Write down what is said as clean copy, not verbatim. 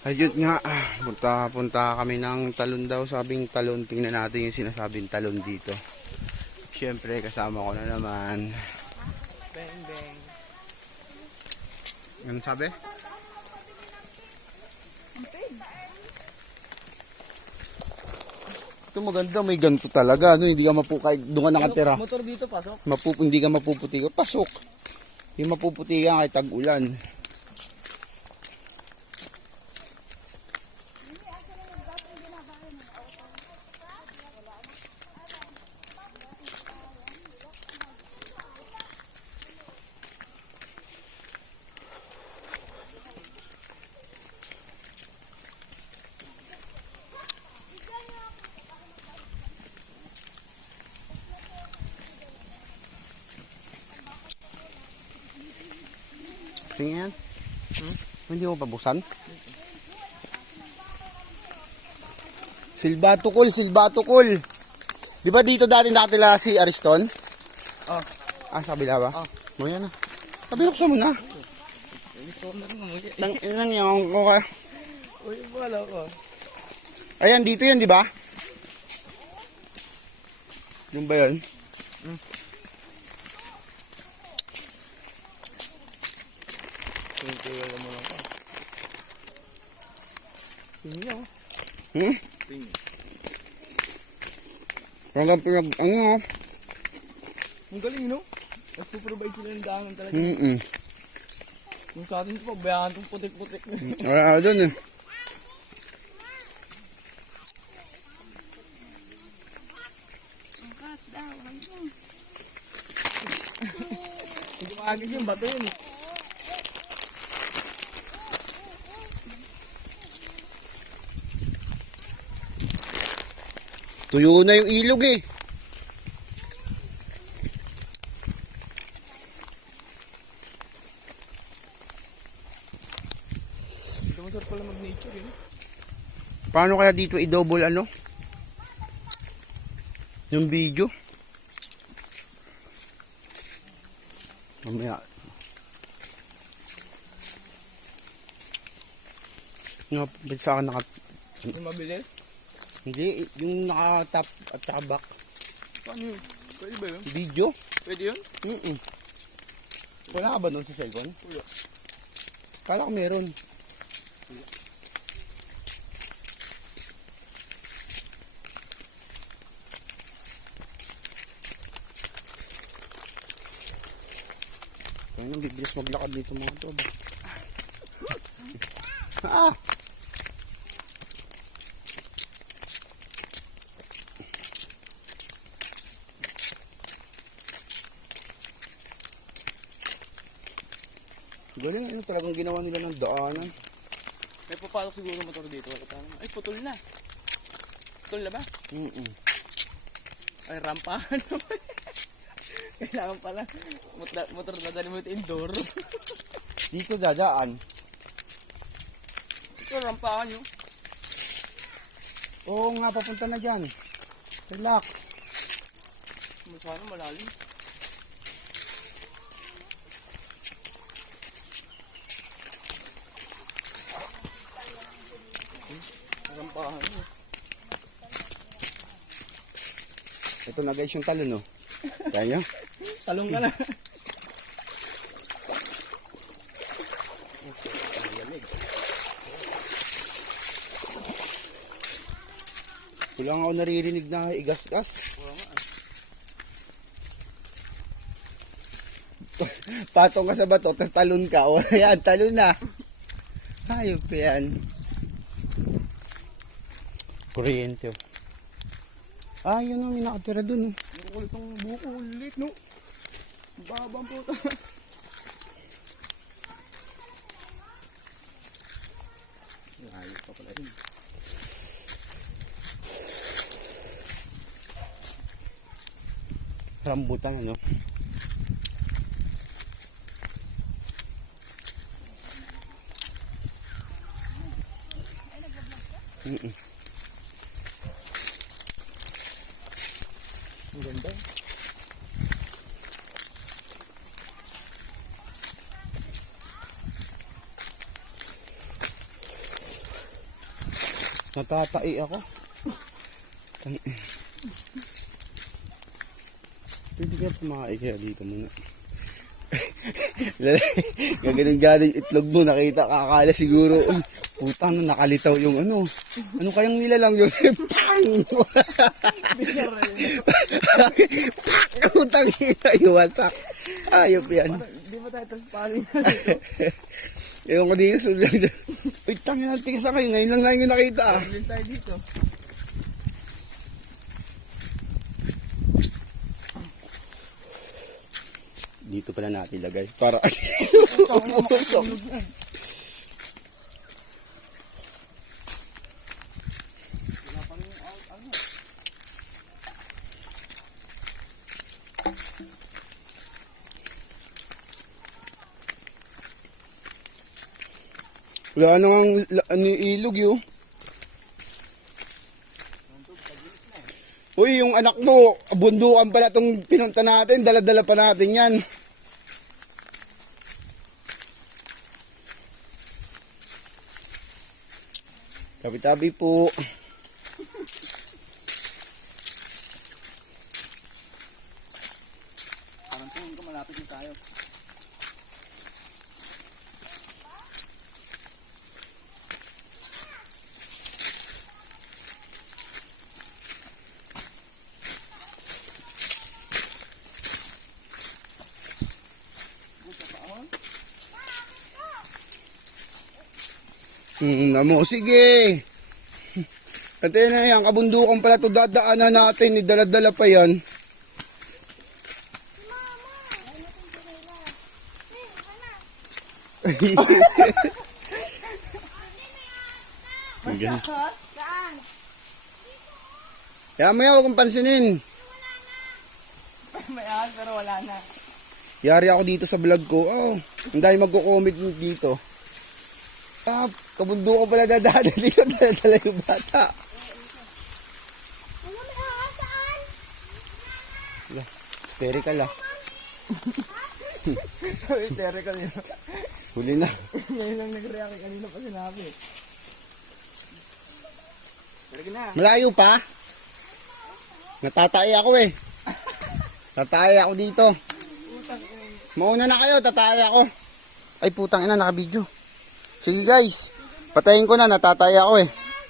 Ayun nga, punta kami ng talon daw. Sabing talon, tingnan natin yung sinasabing talon dito. Siyempre, kasama ko na naman. Bang, bang. Anong sabi? Ito maganda, may ganito talaga. Ano, hindi ka mapukay, doon ka nakatira. Motor dito, pasok. Hindi ka mapuputi. Pasok. Hindi mapuputi ka kahit tag-ulan. Tingnan. Hindi mo pabuksan? Silbatukol. Di ba dito dati nakatila si Ariston? Oh. Sa kabila ba? Oh. Mo yan na. Buksan mo na. Inan yung ko. Uy, wala ko. Ayan, dito yun, di ba? Yung ba yun? Tingnan mo lang ka. Tingnan mo. Tingnan. Walang Ang galing, no? Nagpo-provide sila ng daanan talaga. Yung sa atin pa, bayahan itong putik-putik. Wala doon eh. Hindi maagis yung bato yun. Tuyo na yung ilog eh. Ito masarap pala mag-nature yun. Paano kaya dito i-double ano? Yung video? Mamaya. Nga, sa akin Yung mabilis? Hindi, yung naka-top at saka back. Paano yun? Pwede ba yun? Video? Pwede yun? Wala ka ba doon sa cellphone? Wala. Kala ko meron. Kaya nang bibilis maglakad dito mga to ba? Galing, ano talagang ginawa nila ng daanan. May papasok siguro motor dito. Ay, putol na. Putol na ba? Ay, rampahan naman. Kailangan pala. Motor na dali mo ito indoor. Dito dadaan. Ito, rampahan nyo. Oo nga, papunta na dyan. Relax. Sana malalim. Rampahan nyo. Ito na guys yung talon, no? Kaya nyo? Talong ka na. Wala nga ako naririnig na igas-gas. Patong ka sa bato, tapos talon ka. O, yan, talon na. Hayop yan. Kuryente. Yun ang may nakatira dun. Ang kulit ng buko. Ulit, no? Babang puta. Ayos pa pala yun. Rambutan, ano? Ang ganda. Natatai ako. Pwede ka pumakay kaya dito muna. Gagaling-galing itlog mo, nakita kakala siguro. Uy, putang na nakalitaw yung ano. Ano kayang nilalang yun? Pang! Putang ina, iwasak. Ayop yan. Di ba tayo transparent? Ewan ko dito, sulag na. Uy, tangin natin ka sa kayo. Ngayon lang yung nakita. Hindi tayo dito. Dito pala natin lagay. Para... Wala nang ilog yun. Uy, yung anak mo, bundukan pala itong pinunta natin. Dala-dala pa natin yan. Tabi-tabi po. Parang tingin ko malapit na tayo. Namo, sige. At na yan, kabundukan pala ito dadaanan natin. Dala-dala pa yan. Saan? Kaya may ako kung pansinin. May ahas pero wala na. Yari ako dito sa vlog ko. Oh, ang dahil magko-comment dito. Ah, kabundukan pala dadaanan dito. Dala-dala yung bata. Ano may ahas? Saan? Hysterical ah. Hysterical yun. Huli na. Ngayon lang nag-react. Kanina pa sinabi. Talaga na. Malayo pa? Natatay ako eh. Tatay ako dito. Mauna na kayo, tatay ako. Ay putang ina, naka-video. Sige guys, patayin ko na, natatay ako eh.